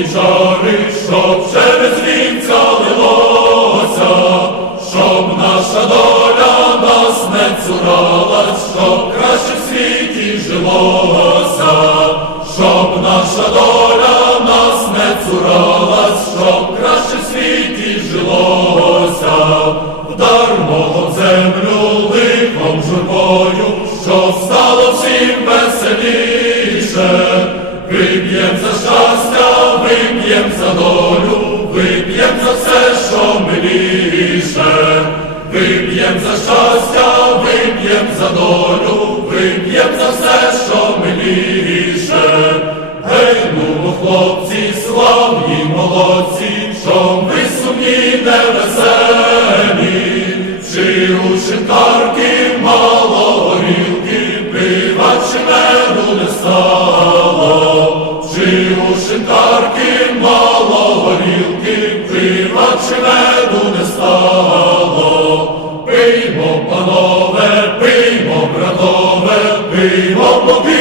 і чари, щоб через вінця лилося, щоб наша доля нас не цуралась, щоб краще в світі жилося, щоб наша доля нас не цуралась, щоб краще в світі жилося, вдармо в землю лихом журбою, щоб стало всім веселіше. Вип'єм за долю, вип'єм за все, що миліше. Вип'єм за щастя, вип'єм за долю, вип'єм за все, що миліше. Гей, ну, хлопці, славні молодці, що ви сумні невеселі, чи у шинкарки меду не стало. Пиймо, панове, пиймо, братове, пиймо, поки